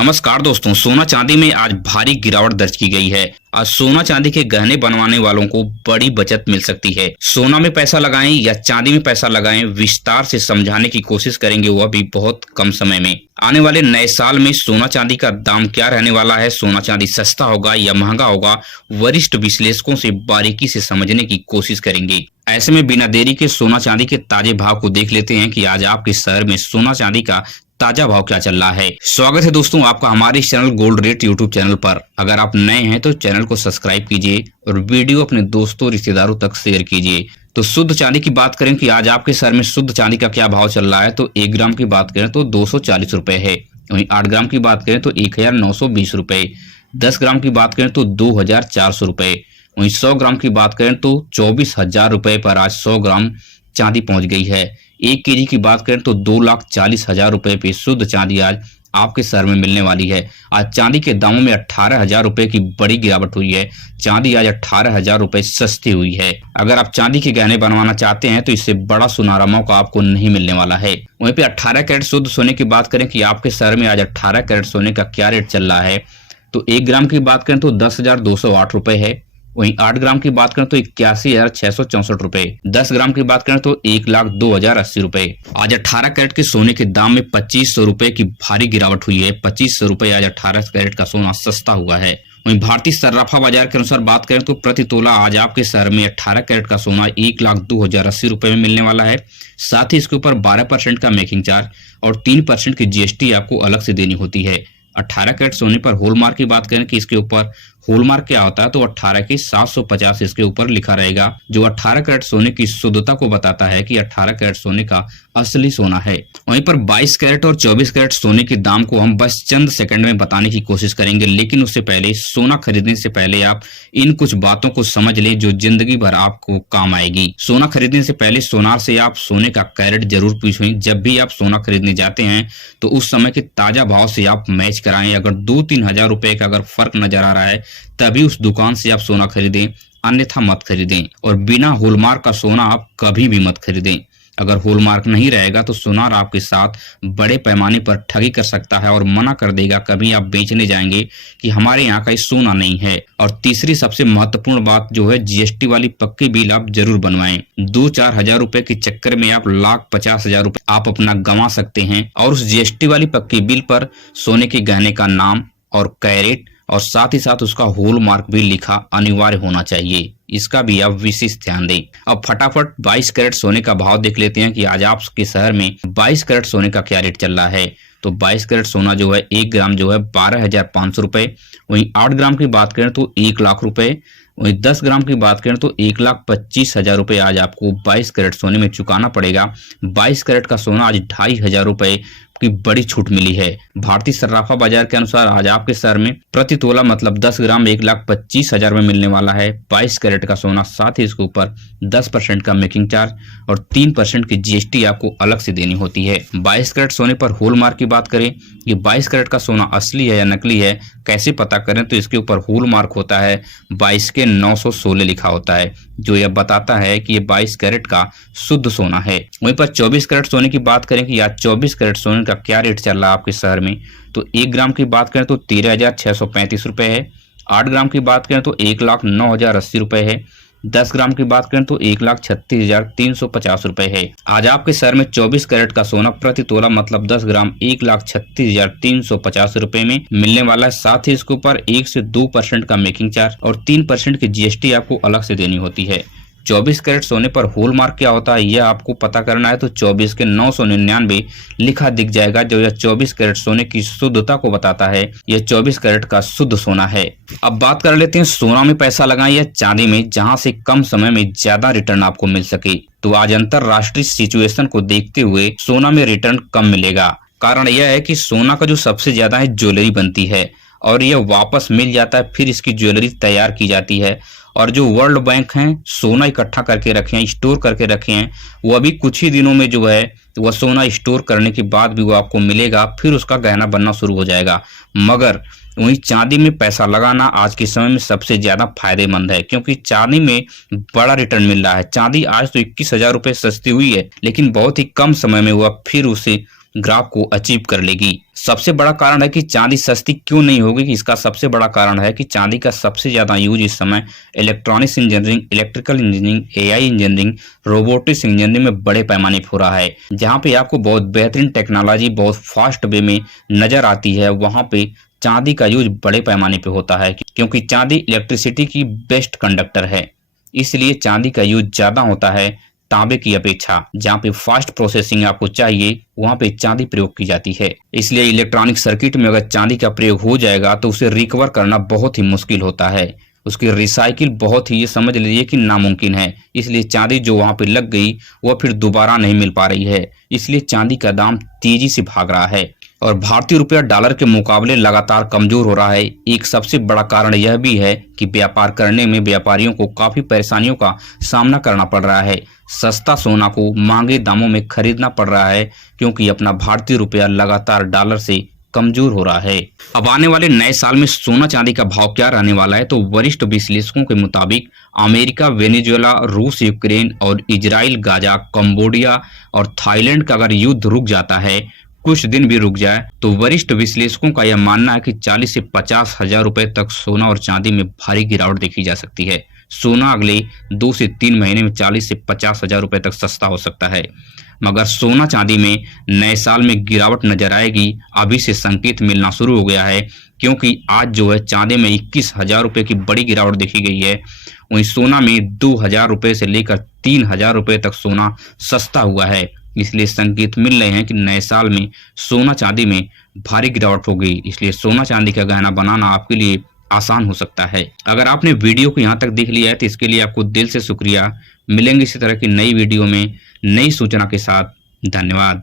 नमस्कार दोस्तों, सोना चांदी में आज भारी गिरावट दर्ज की गई है। आज सोना चांदी के गहने बनवाने वालों को बड़ी बचत मिल सकती है। सोना में पैसा लगाएं या चांदी में पैसा लगाएं, विस्तार से समझाने की कोशिश करेंगे, वह भी बहुत कम समय में। आने वाले नए साल में सोना चांदी का दाम क्या रहने वाला है, सोना चांदी सस्ता होगा या महंगा होगा, वरिष्ठ विश्लेषकों से बारीकी से समझने की कोशिश करेंगे। ऐसे में बिना देरी के सोना चांदी के ताजे भाव को देख लेते हैं कि आज आपके शहर में सोना चांदी का ताजा भाव क्या चल रहा है। स्वागत है दोस्तों आपका हमारे इस channel gold rate YouTube channel पर। अगर आप नए हैं तो चैनल को सब्सक्राइब कीजिए और वीडियो अपने दोस्तों रिश्तेदारों तक शेयर कीजिए। तो शुद्ध चांदी की बात करें कि आज आपके शहर में शुद्ध चांदी का क्या भाव चल रहा है, तो 1 ग्राम की बात करें तो 240 रुपए है। वहीं 8 ग्राम की बात करें तो 1920 रुपए, 10 ग्राम की बात करें तो 2400 रुपए, वहीं 100 ग्राम की बात करें तो 24,000 रुपए पर आज 100 ग्राम चांदी पहुंच गई है। 1 केजी की बात करें तो 2,40,000 रुपए पे शुद्ध चांदी आज आपके शहर में मिलने वाली है। आज चांदी के दामों में 18,000 रुपए की बड़ी गिरावट हुई है। चांदी आज 18,000 रुपए सस्ती हुई है। अगर आप चांदी के गहने बनवाना चाहते हैं तो इससे बड़ा सुनहरा मौका आपको नहीं मिलने वाला है। वहीं पे 18 कैरेट शुद्ध सोने की बात करें कि आपके शहर में आज 18 कैरेट सोने का क्या रेट चल रहा है, तो 1 ग्राम की बात करें तो 10,208 रुपए है। वहीं 8 ग्राम की बात करें तो 81,664 रुपए, 10 ग्राम की बात करें तो 1,02,080 रुपए। आज 18 कैरेट के सोने के दाम में 2500 रुपए की भारी गिरावट हुई है। 2500 रुपए आज 18 कैरेट का सोना सस्ता हुआ है। वहीं भारतीय सर्राफा बाजार के अनुसार बात करें तो प्रति तोला आज आपके शहर में 18 कैरेट का सोना 1,02,080 रुपए में मिलने वाला है। साथ ही इसके ऊपर 12% का मेकिंग चार्ज और 3% की जीएसटी आपको अलग से देनी होती है। 18 कैरेट सोने पर हॉलमार्क की बात करें कि इसके ऊपर हॉलमार्क क्या होता है, तो 18 की 750 इसके ऊपर लिखा रहेगा, जो 18 कैरेट सोने की शुद्धता को बताता है कि 18 कैरेट सोने का असली सोना है। वहीं पर 22 कैरेट और 24 कैरेट सोने के दाम को हम बस चंद सेकंड में बताने की कोशिश करेंगे, लेकिन उससे पहले सोना खरीदने से पहले आप इन कुछ बातों को समझ लें जो जिंदगी भर आपको काम आएगी। सोना खरीदने से पहले सोनार से आप सोने का कैरेट जरूर पूछें। जब भी आप सोना खरीदने जाते हैं तो उस समय के ताजा भाव से आप मैच कराएं। अगर 2-3 हजार रुपए का अगर फर्क नजर आ रहा है तभी उस दुकान से आप सोना खरीदें, अन्यथा मत खरीदें। और बिना हॉलमार्क का सोना आप कभी भी मत खरीदें। अगर हॉलमार्क नहीं रहेगा तो सोनार आपके साथ बड़े पैमाने पर ठगी कर सकता है और मना कर देगा। कभी आप बेचने जाएंगे कि हमारे यहाँ का सोना नहीं है। और तीसरी सबसे महत्वपूर्ण बात जो है, जीएसटी वाली पक्की बिल आप जरूर बनवाएं। 2-4 हजार रुपए के चक्कर में आप 1,50,000 रुपए आप अपना गंवा सकते हैं। और उस जीएसटी वाली पक्की बिल पर सोने के गहने का नाम और कैरेट और साथ ही साथ उसका हॉलमार्क भी लिखा अनिवार्य होना चाहिए। इसका भी आप विशेष ध्यान दें। अब फटाफट 22 कैरेट सोने का भाव देख लेते हैं कि आज आपके शहर में 22 कैरेट सोने का क्या रेट चल रहा है। तो 22 कैरेट सोना जो है 1 ग्राम जो है 12,500 रुपए। वहीं 8 ग्राम की बात करें तो 1 लाख रुपए। वहीं 10 ग्राम की बात करें तो 1,25,000 रुपए आज आपको 22 कैरेट सोने में चुकाना पड़ेगा। 22 कैरेट का सोना आज 2,500 रुपए की बड़ी छूट मिली है। भारतीय सर्राफा बाजार के अनुसार आज आपके शहर में प्रति तोला मतलब 10 ग्राम 1,25,000 में मिलने वाला है 22 कैरेट का सोना। साथ ही इसके ऊपर 10% का मेकिंग चार्ज और 3% की जीएसटी आपको अलग से देनी होती है। 22 कैरेट सोने पर हॉलमार्क की बात करें कि 22 कैरेट का सोना असली है या नकली है, कैसे पता करें, तो इसके ऊपर हॉलमार्क होता है 22 के 916 लिखा होता है, जो यह बताता है कि ये 22 कैरेट का शुद्ध सोना है। वहीं पर 24 कैरेट सोने की बात करें कि आज 24 कैरेट सोने का क्या रेट चल रहा है आपके शहर में, तो 1 ग्राम की बात करें तो 13,635 रुपए है। 8 ग्राम की बात करें तो 1,09,080 रुपए है। 10 ग्राम की बात करें तो 1,36,350 रुपए है। आज आपके शहर में 24 कैरेट का सोना प्रति तोला मतलब 10 ग्राम 1,36,350 रुपए में मिलने वाला है। साथ ही इसके ऊपर 1 से 2% का मेकिंग चार्ज और 3% की जीएसटी आपको अलग से देनी होती है। 24 कैरेट सोने पर हॉलमार्क क्या होता है यह आपको पता करना है, तो 24 के 999 लिखा दिख जाएगा, जो यह 24 कैरेट सोने की शुद्धता को बताता है। यह 24 कैरेट का शुद्ध सोना है। अब बात कर लेते हैं सोना में पैसा लगाएं या चांदी में, जहां से कम समय में ज्यादा रिटर्न आपको मिल सके। तो आज अंतरराष्ट्रीय सिचुएशन को देखते हुए सोना में रिटर्न कम मिलेगा। कारण यह है कि सोना का जो सबसे ज्यादा है ज्वेलरी बनती है और यह वापस मिल जाता है, फिर इसकी ज्वेलरी तैयार की जाती है। और जो वर्ल्ड बैंक हैं सोना इकट्ठा करके रखे हैं, स्टोर करके रखे हैं, वो अभी कुछ ही दिनों में जो है वह सोना स्टोर करने के बाद भी वो आपको मिलेगा, फिर उसका गहना बनना शुरू हो जाएगा। मगर वहीं चांदी में पैसा लगाना आज के समय में सबसे ज्यादा फायदेमंद है, क्योंकि चांदी में बड़ा रिटर्न मिल रहा है। चांदी आज तो 21,000 रुपए सस्ती हुई है, लेकिन बहुत ही कम समय में वह फिर उसे ग्राफ को अचीव कर लेगी। सबसे बड़ा कारण है कि चांदी सस्ती क्यों नहीं होगी, कि इसका सबसे बड़ा कारण है कि चांदी का सबसे ज्यादा यूज इस समय electronics engineering, electrical engineering, AI engineering, robotics engineering में बड़े पैमाने पर हो रहा है। जहां पे आपको बहुत बेहतरीन टेक्नोलॉजी बहुत फास्ट वे में नजर आती है, वहां पे चांदी का यूज बड़े पैमाने पे होता है, क्योंकि चांदी इलेक्ट्रिसिटी की बेस्ट कंडक्टर है। इसलिए चांदी का यूज ज्यादा होता है तांबे की अपेक्षा। जहाँ पे फास्ट प्रोसेसिंग आपको चाहिए वहां पे चांदी प्रयोग की जाती है। इसलिए इलेक्ट्रॉनिक सर्किट में अगर चांदी का प्रयोग हो जाएगा तो उसे रिकवर करना बहुत ही मुश्किल होता है, उसकी रिसाइकिल बहुत ही, ये समझ लीजिए कि नामुमकिन है। इसलिए चांदी जो वहां पे लग गई वह फिर दोबारा नहीं मिल पा रही है। इसलिए चांदी का दाम तेजी से भाग रहा है और भारतीय रुपया डॉलर के मुकाबले लगातार कमजोर हो रहा है। एक सबसे बड़ा कारण यह भी है कि व्यापार करने में व्यापारियों को काफी परेशानियों का सामना करना पड़ रहा है। सस्ता सोना को महंगे दामों में खरीदना पड़ रहा है, क्योंकि अपना भारतीय रुपया लगातार डॉलर से कमजोर हो रहा है। अब आने वाले नए साल में सोना चांदी का भाव क्या रहने वाला है, तो वरिष्ठ विश्लेषकों के मुताबिक अमेरिका, वेनेजुएला, रूस, यूक्रेन और इजराइल, गाजा, कंबोडिया और थाईलैंड का अगर युद्ध रुक जाता है, कुछ दिन भी रुक जाए, तो वरिष्ठ विश्लेषकों का यह मानना है कि 40 से 50 हजार रुपए तक सोना और चांदी में भारी गिरावट देखी जा सकती है। सोना अगले 2 से 3 महीने में 40 से 50 हजार रुपए तक सस्ता हो सकता है, मगर सोना चांदी में नए साल में गिरावट नजर आएगी। अभी से संकेत मिलना शुरू हो गया है, क्योंकि आज जो है चांदी में 21 हजार रुपए की बड़ी गिरावट देखी गई है। वहीं सोना में 2 हजार रुपए से लेकर 3 हजार रुपए तक सोना सस्ता हुआ है। इसलिए संकेत मिल रहे हैं कि नए साल में सोना चांदी में भारी गिरावट होगी। इसलिए सोना चांदी का गहना बनाना आपके लिए आसान हो सकता है। अगर आपने वीडियो को यहाँ तक देख लिया है तो इसके लिए आपको दिल से शुक्रिया। मिलेंगे इसी तरह की नई वीडियो में नई सूचना के साथ। धन्यवाद।